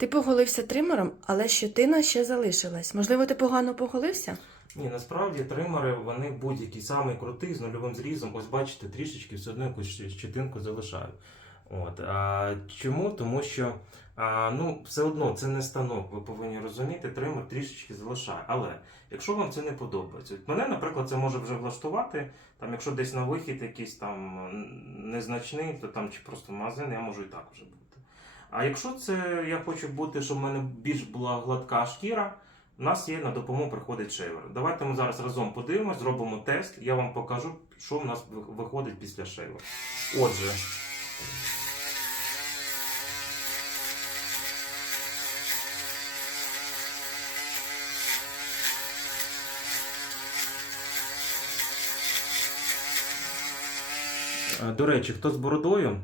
Ти поголився тримером, але щетина ще залишилась. Можливо, ти погано поголився? Ні, насправді тримери, вони будь-які самий крутий з нульовим зрізом. Ось бачите, трішечки все одно якусь щетинку залишають. От. А, чому? Тому що а, ну, все одно це не станок, ви повинні розуміти, тример трішечки залишає. Але якщо вам це не подобається, мене, наприклад, це може вже влаштувати. Там, якщо десь на вихід якийсь там незначний, то там чи просто магазин, я можу і так вже бути. А якщо це я хочу бути, щоб в мене більш була гладка шкіра, у нас є на допомогу приходить шейвер. Давайте ми зараз разом подивимось, зробимо тест. Я вам покажу, що в нас виходить після шейвера. Отже, е, до речі, хто з бородою,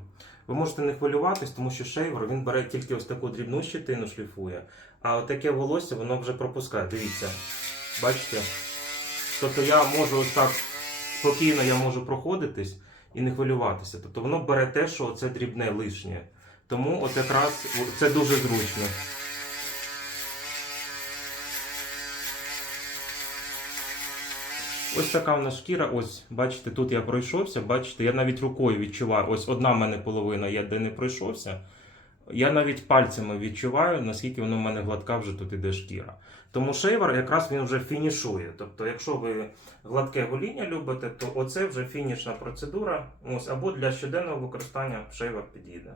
ви можете не хвилюватись, тому що шейвер він бере тільки ось таку дрібну щетину шліфує, а отаке волосся воно вже пропускає. Дивіться, бачите? Тобто я можу ось так спокійно я можу проходитись і не хвилюватися. Тобто воно бере те, що це дрібне лишнє. Тому от якраз це дуже зручно. Ось така в нас шкіра. Ось, бачите, тут я пройшовся, бачите, я навіть рукою відчуваю. Ось одна в мене половина, я де не пройшовся. Я навіть пальцями відчуваю, наскільки воно в мене гладка вже тут іде шкіра. Тому шейвер якраз він вже фінішує. Тобто, якщо ви гладке гоління любите, то оце вже фінішна процедура. Ось або для щоденного використання шейвер підійде.